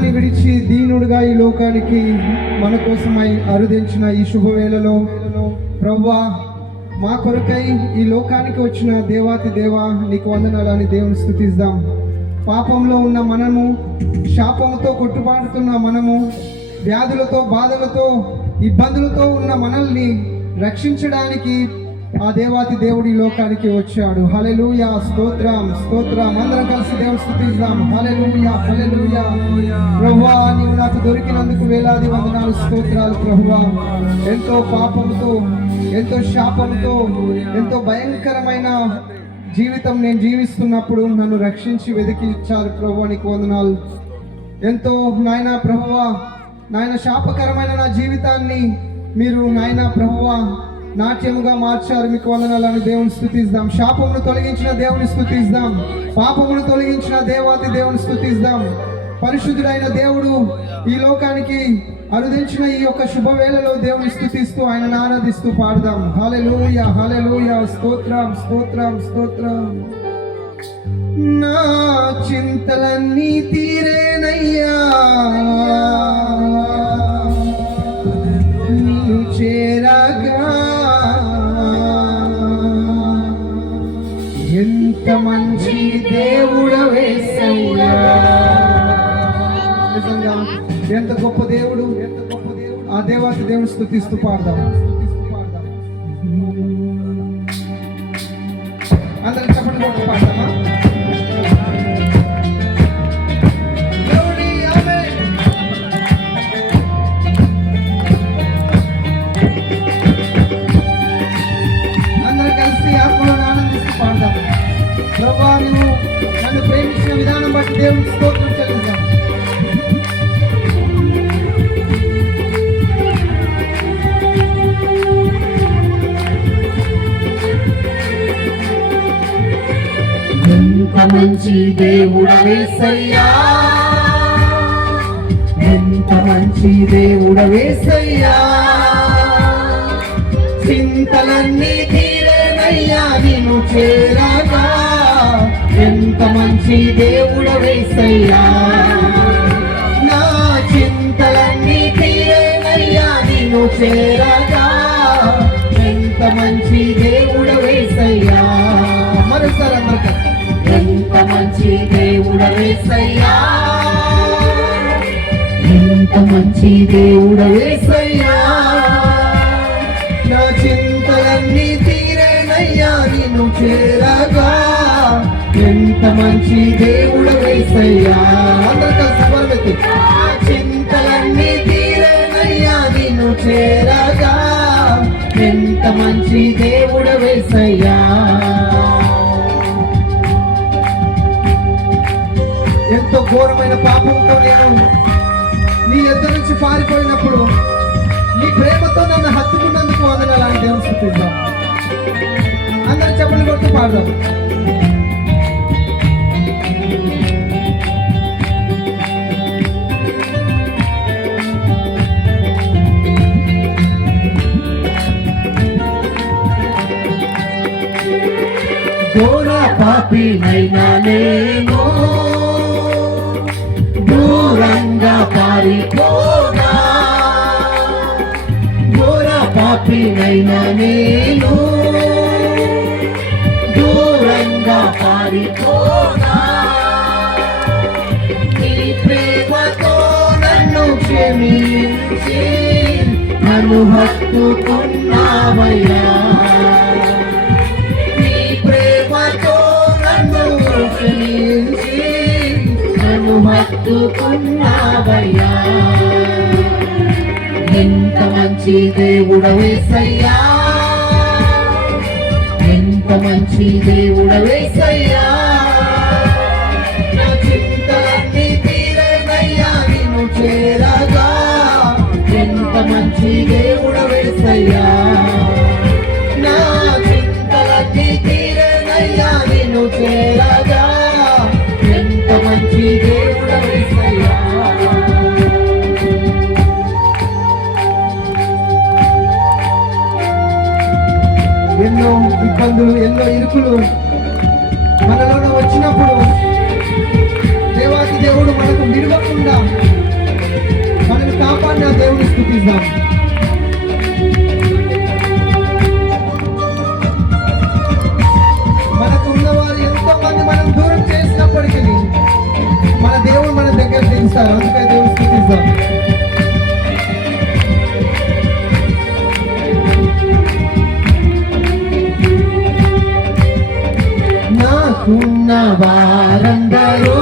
ఘనాన్ని విడిచి దీనుడుగా ఈ లోకానికి మన కోసమై అరుదించిన ఈ శుభవేళలో ప్రభువా, మా కొరకై ఈ లోకానికి వచ్చిన దేవాతి దేవా నీకు వందనాలని దేవుని స్తుతిద్దాం. పాపంలో ఉన్న మనము, శాపంతో కొట్టుబాటుతున్న మనము, వ్యాధులతో బాధలతో ఇబ్బందులతో ఉన్న మనల్ని రక్షించడానికి ఆ దేవాతి దేవుడి లోకానికి వచ్చాడు. హల్లెలూయా, స్తోత్రం స్తోత్రం. అందరం కలిసి దేవుని స్తుతిద్దాం. హల్లెలూయా హల్లెలూయా. ప్రభువా, నీవు నాకు దొరికినందుకు వేలాది వందనాలు, స్తోత్రాలు ప్రభువా. ఎంతో పాపంతో, ఎంతో శాపంతో, ఎంతో భయంకరమైన జీవితం నేను జీవిస్తున్నప్పుడు నన్ను రక్షించి వెతికిచ్చారు ప్రభువా, నీకు వందనాలు. ఎంతో నాయనా ప్రభువా, నాయన శాపకరమైన నా జీవితాన్ని మీరు నాయనా ప్రభువా నాట్యముగా మార్చారు, మీకు వందనాలని దేవుని స్తుతిద్దాం. శాపమును తొలగించిన దేవుని స్తుతిద్దాం. పాపమును తొలగించిన దేవాతి దేవుని స్తుతిద్దాం. పరిశుద్ధుడైన దేవుడు ఈ లోకానికి అరుదించిన ఈ యొక్క శుభవేళలో దేవుని స్తుతిస్తూ ఆయన ఆరాధిస్తూ పాడదాం. హల్లెలూయా హల్లెలూయా. స్తోత్రం స్తోత్రం స్తోత్రం. నా చింతలన్నీ తీరేనయ్యా, నీవు చేరగా ఎంత మంచి దేవుడవేసయ్యా. నిజంగా ఎంత గొప్ప దేవుడు, ఎంత గొప్ప దేవుడు. ఆ దేవాతి దేవుని స్తుతిస్తూ పాడదాం. అందరం చెప్పండి, కొట్టు పాడదామా? అందరం కలిసి ఆత్మలో ఆనందిస్తూ పాడదాం. ప్రభువా, నువ్వు నన్ను ప్రేమించిన విధానం బట్టి దేవునికి స్తోత్రం చెల్లిద్దాం. ఎంత మంచి దేవుడవేసయ్యా, ఎంత మంచి దేవుడవేసయ్యా. చింతలన్నీ తీరేనయ్యా నిన్ను చేరగా, ఎంత మంచి దేవుడవేసయ్యా. నా చింతలన్నీ తీరేనయ్యా నిన్ను చేరగా, ఎంత మంచి దేవుడవేసయ్యా. మరోసారి అందరికీ, ఎంత మంచి దేవుడవేసయ్యా, ఎంత మంచి దేవుడవేసయ్యా. నా చింతలన్నీ తీరేనయ్యా నిన్ను చేరగా, ఎంత మంచి దేవుడవేసయ్యా. అందరూ కలిసి స్వరమెత్తి. నా చింతలన్నీ తీరేనయ్యా నిన్ను చేరగా, ఎంత మంచి దేవుడవేసయ్యా. ఎంతో ఘోరమైన పాపంతో నేను నీ ఎద్దరి నుంచి పారిపోయినప్పుడు నీ ప్రేమతో నన్ను హత్తుకున్నందుకు వందనాలని దేవుని స్తుతిద్దాం. అందరూ చెప్పలు కొడుతూ పాడదాం. ఘోర పాపినైనా నేను దూరంగా పారిపోనా, ఘోర పాపినైనా నేను దూరంగా పారిపోనా. నీ ప్రేమతో నన్ను క్షమించి నన్ను హత్తుకున్నావయ్యా. నీ ప్రేమతో నన్ను క్షమించి నన్ను హత్తుకున్నావయ్యా. ఎంత మంచి దేవుడవేసయ్యా, ఎంత మంచి దేవుడవేసయ్యా. నా చింతలన్నీ తీరేనయ్యా నిన్ను చేరగా, ఎంత మంచి దేవుడవేసయ్యా. నా చింతలన్నీ తీరేనయ్యా నిన్ను చేరగా, ఎంత మంచి దేవుడవేసయ్యా. ఎన్నో ఇబ్బందులు, ఎన్నో ఇరుకులు మనల్ని స్తుతిద్దాం. మనకు ఉన్నవారు ఎంతో మంది మనం దూరం చేసినప్పటికీ మన దేవుడు మన దగ్గర దించుతారు. అందుకే దేవుడు స్తుతిద్దాం. నాకున్న వారందరూ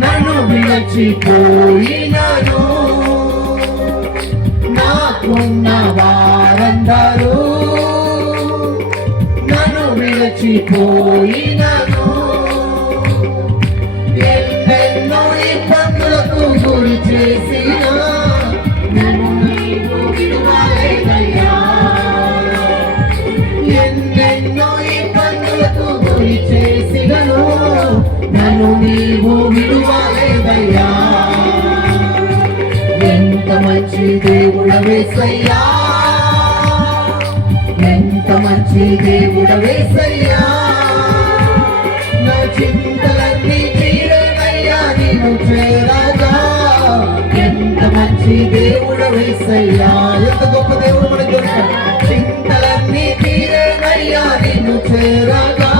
నన్ను విడిచిపోయినను, నాకున్న వారందరూ నన్ను విడిచిపోయినను, ఎన్నెన్నో ఇబ్బందులకు గురి చేసిన నన్ను నీవు విడువలేదయ్యా. ఎన్నెన్నో ఇబ్బందులకు గురి చేసినను నన్ను నీవు విడువలేదయ్యా. ఎంత మంచి దేవుడవేసయ్యా, ఎంత మంచి దేవుడవేసయ్యా. నా చింతలన్నీ తీరేనయ్యా నీవు చేరగా. ఎంత మంచి దేవుడవేసయ్యా. ఎంత గొప్ప దేవుడు మనకు దొరికాడు. చింతలన్నీ తీరేనయ్యా నీవు చేరగా.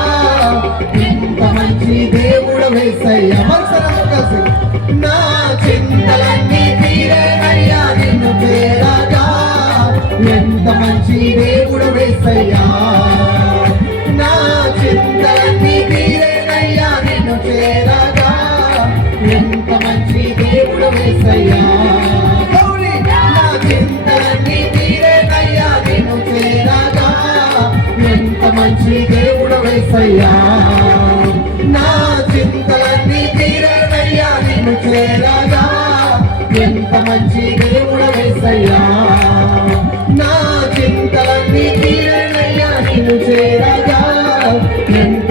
ఎంత మంచి దేవుడవేసయ్యా. మనసరంగా కలిసి నా చింతలన్నీ తీరేనయ్యా నిన్ను చేరగా. ఎంత మంచి దేవుడవేసయ్యా. నా చింతలన్నీ తీరేనయ్యా నిన్ను చేరగా. ఎంత మంచి దేవుడవేసయ్యా. నా చింతలన్నీ తీరేనయ్యా నిన్ను చేరగా. ఎంత మంచి దేవుడవేసయ్యా. నా చింతలన్నీ తీరేనయ్యా నిన్ను చేరగా. ఎంత మంచి దేవుడవేసయ్యా. నా చింతలన్నీ తీరేనయ్యా నిన్ను చేరగా. ఎంత